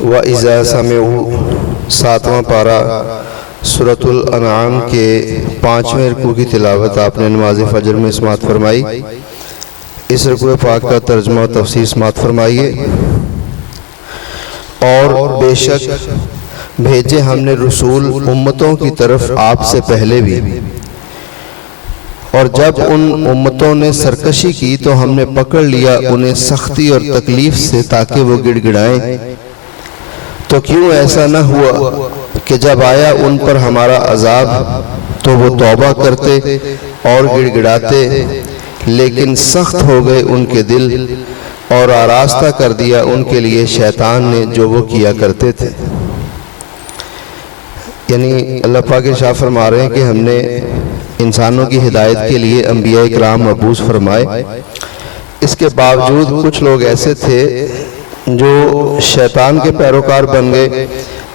وَإِذَا سَمِعُوا 7واں پارہ سورۃ الانعام کے 5ویں رکوع کی تلاوت آپ نے نماز فجر میں سماعت فرمائی۔ اس رکوع پاک کا ترجمہ و تفسیر سماعت فرمائیے۔ اور بے شک بھیجے ہم نے رسول امتوں کی طرف آپ سے پہلے بھی، اور جب ان امتوں نے سرکشی کی تو ہم نے پکڑ لیا انہیں سختی اور تکلیف سے تاکہ وہ گڑ گڑائیں۔ تو کیوں ایسا نہ ہوا کہ جب آیا ان پر ہمارا عذاب تو وہ توبہ کرتے اور گڑ گڑاتے، لیکن سخت ہو گئے ان کے دل اور آراستہ کر دیا ان کے لیے شیطان نے جو وہ کیا کرتے تھے۔ یعنی اللہ پاک ارشاد فرما رہے ہیں کہ ہم نے انسانوں کی ہدایت کے لیے انبیاء کرام مبعوث فرمائے، اس کے باوجود کچھ لوگ ایسے تھے جو شیطان کے پیروکار بن گئے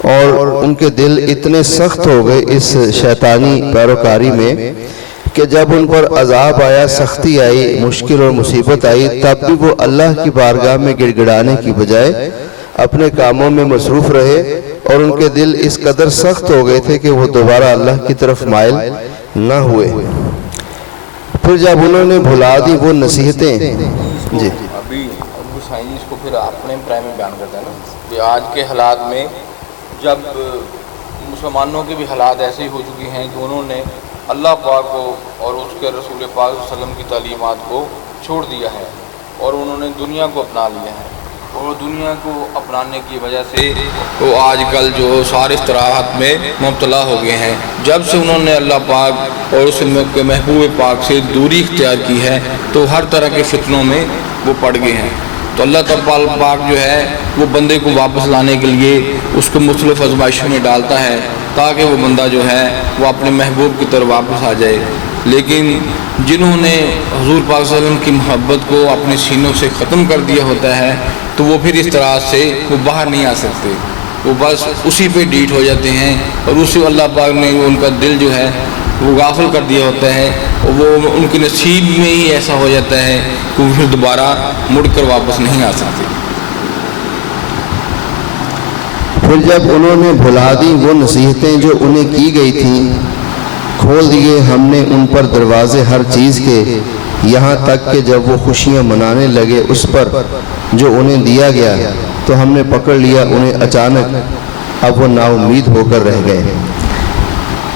اور ان کے دل اتنے سخت ہو گئے اس شیطانی پیروکاری میں کہ جب ان پر عذاب آیا، سختی آئی، مشکل اور مصیبت آئی، تب بھی وہ اللہ کی بارگاہ میں گڑ گڑانے کی بجائے اپنے کاموں میں مصروف رہے، اور ان کے دل اس قدر سخت ہو گئے تھے کہ وہ دوبارہ اللہ کی طرف مائل نہ ہوئے۔ پھر جب انہوں نے بھلا دی وہ نصیحتیں، جی ابھی ابو سائنی اس کو پھر اپنے پرائم میں بیان کرتا ہے نا کہ آج کے حالات میں جب مسلمانوں کے بھی حالات ایسے ہی ہو چکی ہیں کہ انہوں نے اللہ پاک کو اور اس کے رسول پاک صلی اللہ علیہ وسلم کی تعلیمات کو چھوڑ دیا ہے اور انہوں نے دنیا کو اپنا لیا ہے، اور دنیا کو اپنانے کی وجہ سے وہ آج کل جو سارے استراحت میں مبتلا ہو گئے ہیں۔ جب سے انہوں نے اللہ پاک اور اس کے محبوب پاک سے دوری اختیار کی ہے تو ہر طرح کے فتنوں میں وہ پڑ گئے ہیں۔ تو اللہ تعالیٰ پاک جو ہے وہ بندے کو واپس لانے کے لیے اس کو مختلف آزمائشوں میں ڈالتا ہے تاکہ وہ بندہ جو ہے وہ اپنے محبوب کی طرف واپس آ جائے۔ لیکن جنہوں نے حضور پاک صلی اللہ علیہ وسلم کی محبت کو اپنے سینوں سے ختم کر دیا ہوتا ہے تو وہ پھر اس طرح سے وہ باہر نہیں آ سکتے، وہ بس اسی پہ ڈیٹ ہو جاتے ہیں، اور اسی اللہ پاک نے ان کا دل جو ہے وہ غافل کر دیا ہوتا ہے، اور وہ ان کے نصیب میں ہی ایسا ہو جاتا ہے کہ وہ پھر دوبارہ مڑ کر واپس نہیں آ سکتے۔ پھر جب انہوں نے بھلا دی وہ نصیحتیں جو انہیں کی گئی تھیں، کھول دیے ہم نے ان پر دروازے ہر چیز کے، یہاں تک کہ جب وہ خوشیاں منانے لگے اس پر جو انہیں دیا گیا تو ہم نے پکڑ لیا انہیں اچانک، اب وہ نا امید ہو کر رہ گئے۔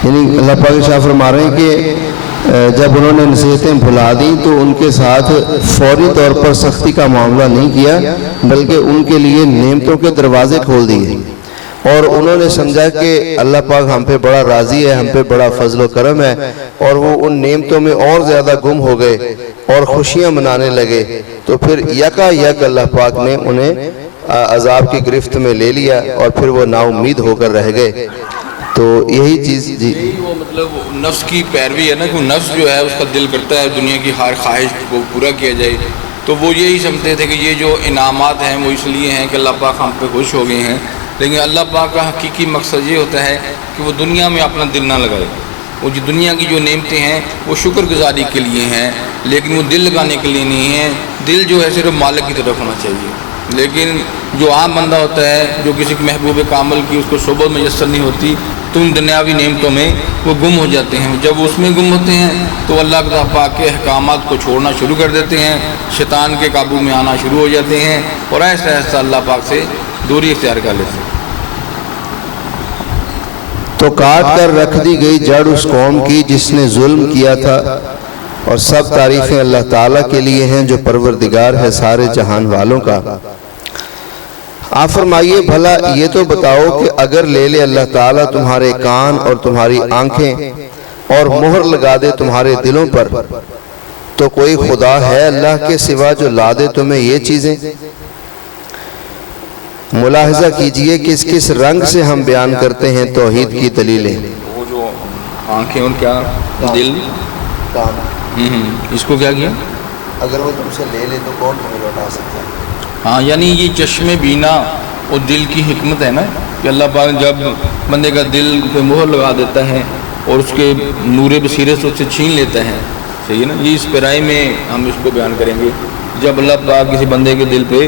یعنی اللہ پاک ارشاد فرما رہے ہیں کہ جب انہوں نے نصیحتیں بھلا دیں تو ان کے ساتھ فوری طور پر سختی کا معاملہ نہیں کیا، بلکہ ان کے لیے نعمتوں کے دروازے کھول دیے، اور انہوں نے سمجھا کہ اللہ پاک ہم پہ بڑا راضی ہے، ہم پہ بڑا فضل و کرم ہے، اور وہ ان نعمتوں میں اور زیادہ گم ہو گئے اور خوشیاں منانے لگے۔ تو پھر یکا یک اللہ پاک نے انہیں عذاب کی گرفت میں لے لیا اور پھر وہ نا امید ہو کر رہ گئے۔ تو یہی چیز جی وہ مطلب نفس کی پیروی ہے نا، کہ نفس جو ہے اس کا دل کرتا ہے دنیا کی ہر خواہش کو پورا کیا جائے، تو وہ یہی سمجھتے تھے کہ یہ جو انعامات ہیں وہ اس لیے ہیں کہ اللہ پاک ہم پہ خوش ہو گئے ہیں، لیکن اللہ پاک کا حقیقی مقصد یہ ہوتا ہے کہ وہ دنیا میں اپنا دل نہ لگائے۔ وہ جو دنیا کی جو نعمتیں ہیں وہ شکر گزاری کے لیے ہیں، لیکن وہ دل لگانے کے لیے نہیں ہیں۔ دل جو ہے صرف مالک کی طرف ہونا چاہیے، لیکن جو عام بندہ ہوتا ہے جو کسی کے محبوب کامل کی اس کو صحبت میسر نہیں ہوتی تو ان دنیاوی نعمتوں میں وہ گم ہو جاتے ہیں۔ جب اس میں گم ہوتے ہیں تو اللہ پاک کے احکامات کو چھوڑنا شروع کر دیتے ہیں، شیطان کے قابو میں آنا شروع ہو جاتے ہیں، اور ایسا ایسا اللہ پاک سے دوری اختیار کر لیتے ہیں۔ تو کاٹ کر رکھ دی گئی جڑ اس قوم کی جس نے ظلم کیا تھا، اور سب تعریفیں اللہ تعالیٰ کے لیے ہیں جو پروردگار ہے سارے جہان والوں کا۔ آپ فرمائیے بھلا یہ تو بتاؤ کہ اگر لے لے اللہ تعالیٰ تمہارے کان اور تمہاری آنکھیں اور مہر لگا دے تمہارے دلوں پر، تو کوئی خدا ہے اللہ کے سوا جو لا دے تمہیں یہ چیزیں؟ ملاحظہ کیجئے کس کس رنگ سے ہم بیان کرتے ہیں توحید کی دلیلیں۔ وہ جو آنکھیں اور کیا دل، اس کو کیا کیا؟ اگر وہ تم سے لے لے تو کون تمہیں لوٹا سکتا ہے؟ ہاں، یعنی یہ چشم بینا اور دل کی حکمت ہے نا کہ اللہ پاک جب بندے کا دل پہ مہر لگا دیتا ہے اور اس کے نور بصیرت سے اس سے چھین لیتا ہے، صحیح ہے نا؟ یہ اس پیرائی میں ہم اس کو بیان کریں گے۔ جب اللہ پاک کسی بندے کے دل پہ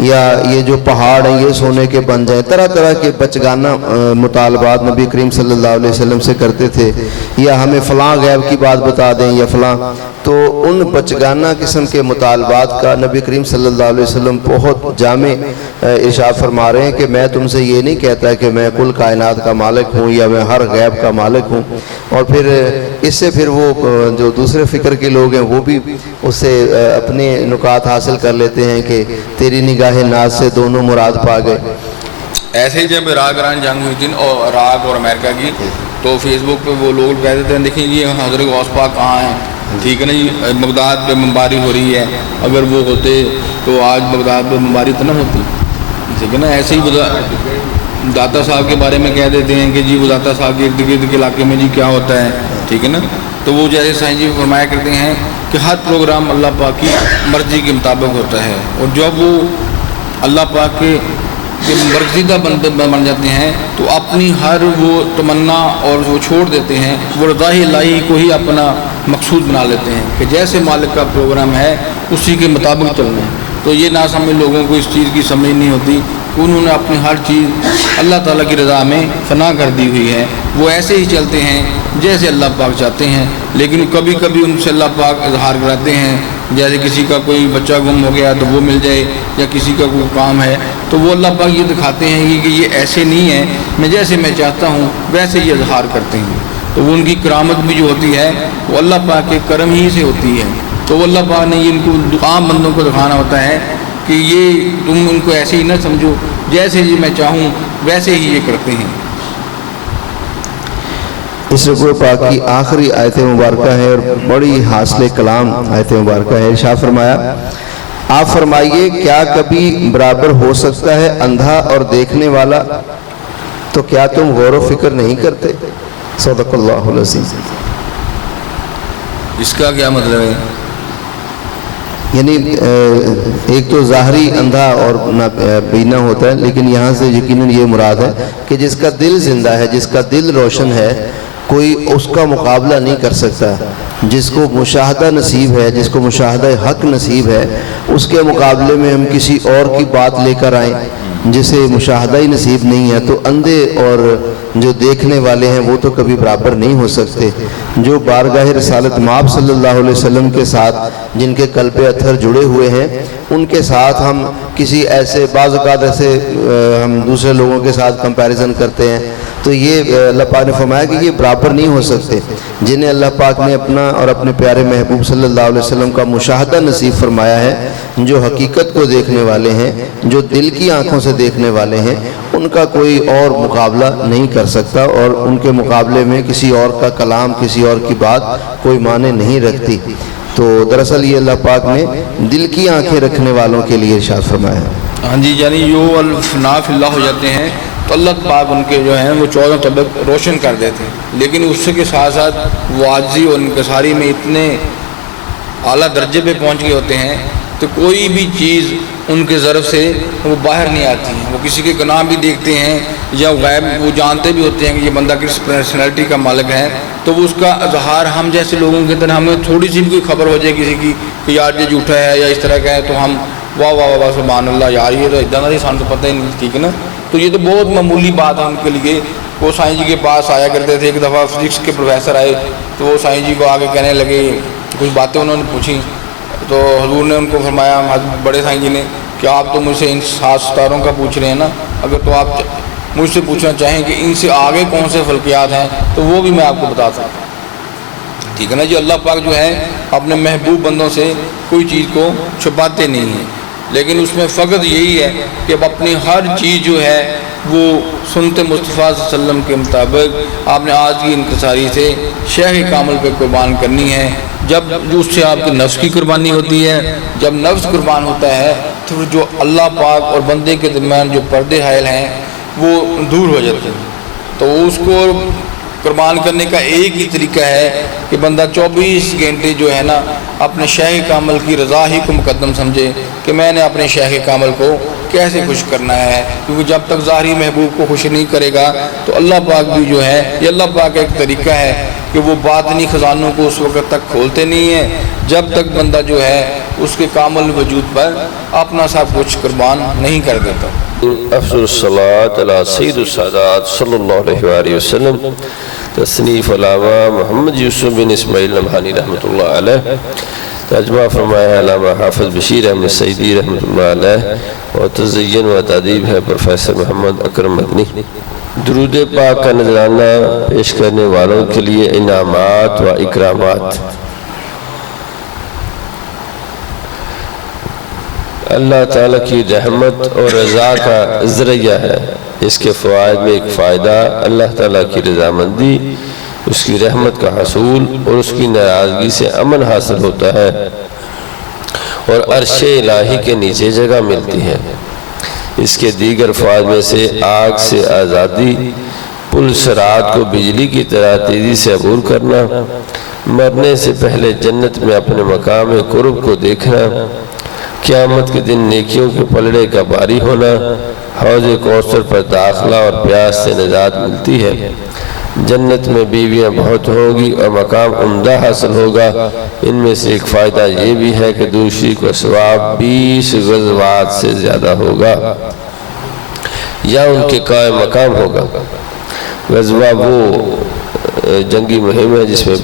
یا یہ جو پہاڑ ہیں یہ سونے کے بن جائیں، طرح طرح کے بچگانہ مطالبات نبی کریم صلی اللہ علیہ وسلم سے کرتے تھے، یا ہمیں فلاں غیب کی بات بتا دیں یا فلاں. تو ان بچگانہ قسم کے مطالبات کا نبی کریم صلی اللہ علیہ وسلم بہت جامع ارشاد فرما رہے ہیں کہ میں تم سے یہ نہیں کہتا کہ میں کل کائنات کا مالک ہوں یا میں ہر غیب کا مالک ہوں. اور پھر اس سے پھر وہ جو دوسرے فکر کے لوگ ہیں وہ بھی اس سے اپنے نکات حاصل کر لیتے ہیں کہ تیری نگاہ ناز سے دونوں مراد پا گئے. ایسے ہی جب عراق جنگ ہوئی تھی اور عراق اور امریکہ کی، تو فیس بک پہ وہ لوگ کہتے تھے دیکھیں جی حضرت غوث پاک کہاں ہیں، ٹھیک ہے نا جی، بغداد پہ بمباری ہو رہی ہے، اگر وہ ہوتے تو آج بغداد پہ بمباری تو نہ ہوتی، ٹھیک ہے نا. ایسے ہی داتا صاحب کے بارے میں کہہ دیتے ہیں کہ جی وہ داتا صاحب کے ارد گرد کے علاقے میں جی کیا ہوتا ہے، ٹھیک ہے نا. تو وہ جیسے سائیں جی فرمایا کرتے ہیں کہ ہر پروگرام اللہ پاک کی مرضی کے مطابق ہوتا ہے، اور جب وہ اللہ پاک کے برگزیدہ بندے بن جاتے ہیں تو اپنی ہر وہ تمنا اور وہ چھوڑ دیتے ہیں، وہ رضا الہی کو ہی اپنا مقصود بنا لیتے ہیں کہ جیسے مالک کا پروگرام ہے اسی کے مطابق چلنا ہے. تو یہ نہ سمجھ لوگوں کو اس چیز کی سمجھ نہیں ہوتی کہ انہوں نے اپنی ہر چیز اللہ تعالیٰ کی رضا میں فنا کر دی ہوئی ہے، وہ ایسے ہی چلتے ہیں جیسے اللہ پاک چاہتے ہیں. لیکن کبھی کبھی ان سے اللہ پاک اظہار کراتے ہیں، جیسے کسی کا کوئی بچہ گم ہو گیا تو وہ مل جائے، یا کسی کا کوئی کام ہے تو وہ اللہ پاک یہ دکھاتے ہیں کہ یہ ایسے نہیں ہے، میں جیسے میں چاہتا ہوں ویسے ہی اظہار کرتے ہیں. تو وہ ان کی کرامت بھی جو ہوتی ہے وہ اللہ پاک کے کرم ہی سے ہوتی ہے. تو وہ اللہ پاک نے ان کو عام بندوں کو دکھانا ہوتا ہے کہ یہ تم ان کو ایسے ہی نہ سمجھو، جیسے ہی میں چاہوں ویسے ہی یہ کرتے ہیں. اس رکوع پاک کی آخری آیت مبارکہ ہے اور بڑی حاصل کلام آیت مبارکہ ہے. ارشاد فرمایا، آپ فرمائیے کیا کبھی برابر ہو سکتا ہے اندھا اور دیکھنے والا؟ تو کیا تم غور و فکر نہیں کرتے؟ صدق اللہ العظیم. اس کا کیا مطلب ہے؟ یعنی ایک تو ظاہری اندھا اور نابینا ہوتا ہے، لیکن یہاں سے یقیناً یہ مراد ہے کہ جس کا دل زندہ ہے، جس کا دل روشن ہے، کوئی اس کا مقابلہ نہیں کر سکتا. جس کو مشاہدہ نصیب ہے، جس کو مشاہدہ حق نصیب ہے، اس کے مقابلے میں ہم کسی اور کی بات لے کر آئیں جسے مشاہدہ ہی نصیب نہیں ہے، تو اندھے اور جو دیکھنے والے ہیں وہ تو کبھی برابر نہیں ہو سکتے. جو بارگاہ رسالت مآب صلی اللہ علیہ وسلم کے ساتھ جن کے قلب اطہر جڑے ہوئے ہیں، ان کے ساتھ ہم کسی ایسے بعض اوقات ایسے ہم دوسرے لوگوں کے ساتھ کمپیریزن کرتے ہیں، تو یہ اللہ پاک نے فرمایا کہ یہ برابر نہیں ہو سکتے. جنہیں اللہ پاک نے اپنا اور اپنے پیارے محبوب صلی اللہ علیہ وسلم کا مشاہدہ نصیب فرمایا ہے، جو حقیقت کو دیکھنے والے ہیں، جو دل کی آنکھوں سے دیکھنے والے ہیں، ان کا کوئی اور مقابلہ نہیں کر سکتا، اور ان کے مقابلے میں کسی اور کا کلام، کسی اور کی بات کوئی معنی نہیں رکھتی. تو دراصل یہ اللہ پاک نے دل کی آنکھیں رکھنے والوں کے لیے ارشاد فرمایا ہے. ہاں جی، یعنی جو الفنا فی اللہ ہو جاتے ہیں تو اللہ پاک ان کے جو ہیں وہ 14 طبق روشن کر دیتے ہیں، لیکن اس کے ساتھ ساتھ وہ عاجزی اور انکساری میں اتنے اعلیٰ درجے پہ پہنچ گئے ہوتے ہیں تو کوئی بھی چیز ان کے ظرف سے وہ باہر نہیں آتی ہیں. وہ کسی کے گناہ بھی دیکھتے ہیں یا غیب وہ جانتے بھی ہوتے ہیں کہ یہ بندہ کس پرسنالٹی کا مالک ہے، تو وہ اس کا اظہار ہم جیسے لوگوں کے اندر ہمیں تھوڑی سی بھی کوئی خبر ہو جائے کسی کی کہ یار یہ جھوٹا ہے یا اس طرح کا ہے تو ہم واہ واہ واہ سبحان اللہ، یار یہ تو اتنا نہیں، سان تو پتہ ہی نہیں، ٹھیک ہے نا. تو یہ تو بہت معمولی بات ہے ان کے لیے. وہ سائیں جی کے پاس آیا کرتے تھے، ایک دفعہ فزکس کے پروفیسر آئے تو وہ سائیں جی کو آگے کہنے لگے، کچھ باتیں انہوں نے پوچھی تو حضور نے ان کو فرمایا، بڑے سائیں جی نے، کہ آپ تو مجھ سے ان 7 ستاروں کا پوچھ رہے ہیں نا، اگر تو آپ مجھ سے پوچھنا چاہیں کہ ان سے آگے کون سے فلکیات ہیں تو وہ بھی میں آپ کو بتا سکتا ہوں، ٹھیک ہے نا جی. اللہ پاک جو ہے اپنے محبوب بندوں سے کوئی چیز کو چھپاتے نہیں ہیں، لیکن اس میں فقط یہی ہے کہ اب اپنی ہر چیز جو ہے وہ سنت مصطفیٰ صلی اللہ علیہ وسلم کے مطابق آپ نے آج کی انکساری سے شیخ کامل پہ قربان کرنی ہے. جب اس سے آپ کی نفس کی قربانی ہوتی ہے، جب نفس قربان ہوتا ہے تو جو اللہ پاک اور بندے کے درمیان جو پردے حائل ہیں وہ دور ہو جاتے ہیں. تو اس کو قربان کرنے کا ایک ہی طریقہ ہے کہ بندہ 24 گھنٹے جو ہے نا اپنے شیخ کامل کی رضا ہی کو مقدم سمجھے کہ میں نے اپنے شیخ کامل کو کیسے خوش کرنا ہے، کیونکہ جب تک ظاہری محبوب کو خوش نہیں کرے گا تو اللہ پاک بھی جو ہے، یہ اللہ پاک کا ایک طریقہ ہے کہ وہ باطنی خزانوں کو اس وقت تک کھولتے نہیں ہیں جب تک بندہ جو ہے اس کے کامل وجود پر اپنا سب کچھ قربان نہیں کر دیتا۔ افضل الصلاۃ علی سید السادات صلی اللہ علیہ وآلہ وسلم۔ تصنیف علامہ محمد یوسف بن اسماعیل نبہانی رحمۃ اللہ علیہ۔ ترجمہ فرمایا علامہ حافظ بشیر احمد سعیدی رحمۃ اللہ علیہ، اور تزین و تعدیب ہے پروفیسر محمد اکرم مدنی۔ درود پاک کا نذرانہ پیش کرنے والوں کے لیے انعامات و اکرامات۔ اللہ تعالیٰ کی رحمت اور رضا کا ذریعہ ہے۔ اس کے فوائد میں ایک فائدہ اللہ تعالیٰ کی رضامندی، اس کی رحمت کا حصول اور اس کی ناراضگی سے امن حاصل ہوتا ہے، اور عرش الہی کے نیچے جگہ ملتی ہے۔ اس کے دیگر فوائد میں سے آگ سے آزادی، پل صراط کو بجلی کی طرح تیزی سے عبور کرنا، مرنے سے پہلے جنت میں اپنے مقام قرب کو دیکھنا، قیامت کے دن نیکیوں کے پلڑے کا باری ہونا، حوض کوثر پر داخلہ اور پیاس سے نجات ملتی ہے، جنت میں بیویاں بہت ہوں گی اور مقام عمدہ حاصل ہوگا۔ ان میں سے ایک فائدہ یہ بھی ہے کہ دوسری کو ثواب 20 غزوات سے زیادہ ہوگا یا ان کے قائم مقام ہوگا۔ غزوہ وہ جنگی مہم ہے جس میں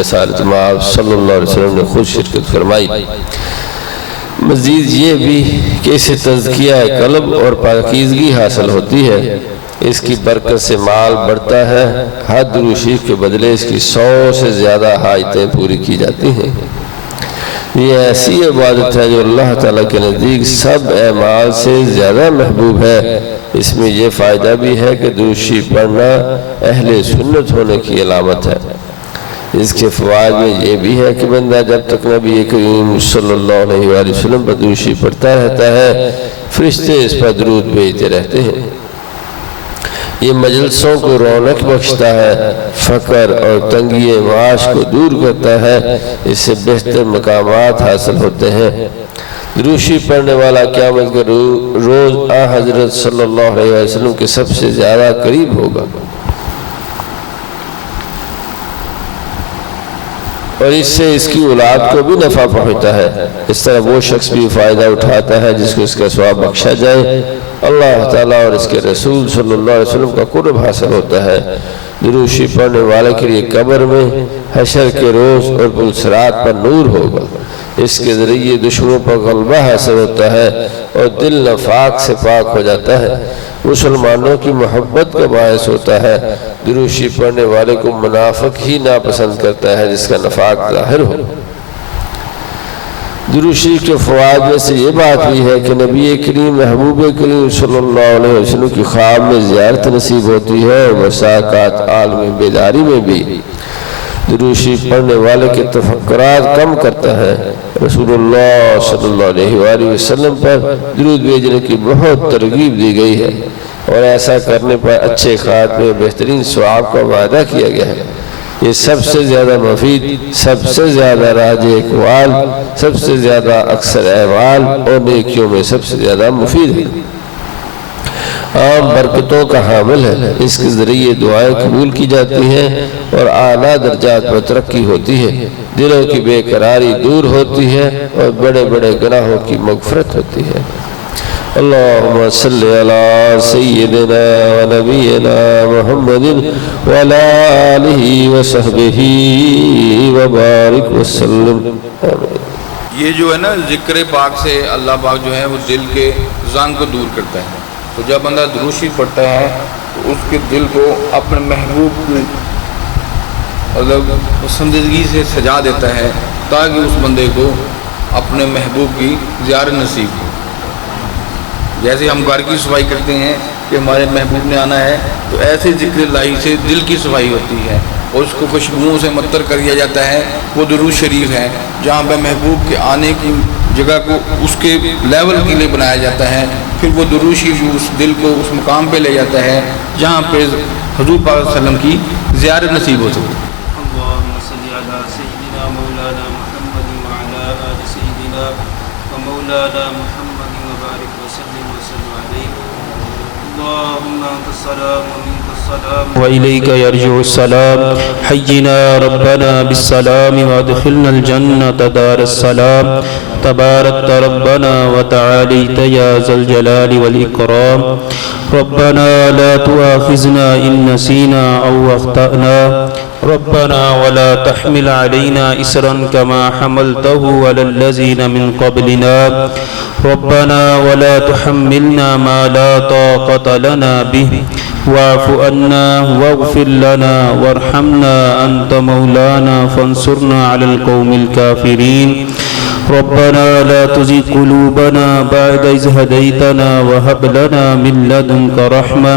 رسالت مآب صلی اللہ علیہ وسلم نے خود شرکت فرمائی۔ مزید یہ بھی کہ اسے تزکیہ قلب اور پاکیزگی حاصل ہوتی ہے، اس کی برکت سے مال بڑھتا ہے، ہر درود شریف کے بدلے اس کی 100 سے زیادہ حاجتیں پوری کی جاتی ہیں۔ یہ ایسی عبادت ہے جو اللہ تعالیٰ کے نزدیک سب اعمال سے زیادہ محبوب ہے۔ اس میں یہ فائدہ بھی ہے کہ درود شریف پڑھنا اہل سنت ہونے کی علامت ہے۔ اس کے فوائد میں یہ بھی ہے کہ بندہ جب تک نبی کریم صلی اللہ علیہ وآلہ وسلم پر درود شریف پڑھتا رہتا ہے، فرشتے اس پر درود بھیجتے رہتے ہیں۔ یہ مجلسوں کو رونق بخشتا ہے، فقر اور تنگی معاش کو دور کرتا ہے، اس سے بہتر مقامات حاصل ہوتے ہیں۔ درود شریف پڑھنے والا قیامت کے روز حضرت صلی اللہ علیہ وسلم کے سب سے زیادہ قریب ہوگا، اور اس سے اس کی اولاد کو بھی نفع پہنچتا ہے۔ اس طرح وہ شخص بھی فائدہ اٹھاتا ہے جس کو اس کا ثواب بخشا جائے، اللہ تعالیٰ اور اس کے رسول صلی اللہ علیہ وسلم کا قرب حاصل ہوتا ہے۔ درود شریف پڑھنے والے کے لیے قبر میں، حشر کے روز اور پل صراط پر نور ہوگا۔ اس کے ذریعے دشمنوں پر غلبہ حاصل ہوتا ہے اور دل نفاق سے پاک ہو جاتا ہے، مسلمانوں کی محبت کا باعث ہوتا ہے۔ درود شریف پڑھنے والے کو منافق ہی ناپسند کرتا ہے جس کا نفاق ظاہر ہو۔ درود شریف کے فوائد میں سے یہ بات بھی ہے کہ نبی کریم محبوب کریم صلی اللہ علیہ وسلم کی خواب میں زیارت نصیب ہوتی ہے، اور مساکات عالم بیداری میں بھی درود شریف پڑھنے والے کے تفکرات کم کرتا ہے۔ رسول اللہ صلی اللہ علیہ وآلہ وسلم پر درود بھیجنے کی بہت ترغیب دی گئی ہے، اور ایسا کرنے پر اچھے خاتمے بہترین ثواب کا وعدہ کیا گیا ہے۔ یہ سب سے زیادہ مفید، سب سے زیادہ راجع اقوال، سب سے زیادہ اکثر احوال اور نیکیوں میں سب سے زیادہ مفید ہے، عام برکتوں کا حامل ہے۔ اس کے ذریعے دعائیں قبول کی جاتی ہیں اور اعلیٰ درجات پر ترقی ہوتی ہے، دلوں کی بے قراری دور ہوتی ہے اور بڑے بڑے گناہوں کی مغفرت ہوتی ہے۔ اللہم صلی علی سیدنا و نبینا محمد وعلی آلہ و صحبہ و بارک وسلم۔ یہ جو ہے نا ذکر پاک سے اللہ پاک جو ہے وہ دل کے زنگ کو دور کرتا ہے۔ تو جب بندہ درود شریف پڑھتا ہے تو اس کے دل کو اپنے محبوب کی مطلب پسندیدگی سے سجا دیتا ہے، تاکہ اس بندے کو اپنے محبوب کی زیارت نصیب ہو۔ جیسے ہم گھر کی صفائی کرتے ہیں کہ ہمارے محبوب نے آنا ہے، تو ایسے ذکر اللہ سے دل کی صفائی ہوتی ہے، اور اس کو خوشبوؤں سے معطر کر دیا جاتا ہے۔ وہ درود شریف ہے جہاں پہ محبوب کے آنے کی جگہ کو اس کے لیول کے لیے بنایا جاتا ہے، پھر وہ درود شریف اس دل کو اس مقام پہ لے جاتا ہے جہاں پہ حضور پاک صلی اللہ علیہ وسلم کی زیارت نصیب ہو سکتی ہے۔ اللهم صل على سيدنا مولانا محمد وعلى آل سيدنا ومولانا محمد وبارك وسلم عليه. اللهم أنت السلام ومنك السلام السلام وإليك يرجع السلام حينا ربنا بالسلام وادخلنا الجنة دار السلام تباركت ربنا وتعاليت يا ذا الجلال والإكرام ربنا لا تؤاخذنا إن نسينا أو أخطأنا ربنا ولا تحمل علينا إسرا كما حملته على الذين من قبلنا ربنا ولا تحملنا ما لا طاقة لنا به واعف عنا واغفر لنا وارحمنا أنت مولانا فانصرنا على القوم الكافرين ربنا لا تزغ قلوبنا بعد إذ هديتنا وهب لنا من لدنك رحمة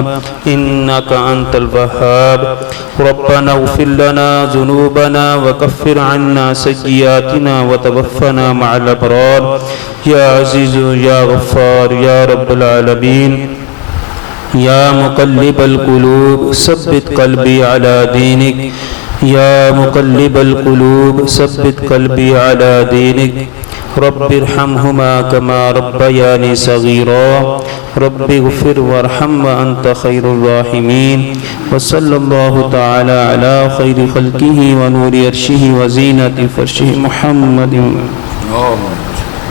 إنك أنت الوهاب ربنا اغفر لنا ذنوبنا وكفر عنا سيئاتنا وتوفنا مع الأبرار يا عزيز يا غفار يا رب العالمين يا مقلب القلوب ثبت قلبي على دينك يا مقلب القلوب ثبت قلبي على دينك رب ارحمهما كما ربياني صغيرا رب اغفر وارحم وأنت خير الراحمين وصلى الله تعالى على خير خلقه ونور عرشه وزينة فرشه محمد.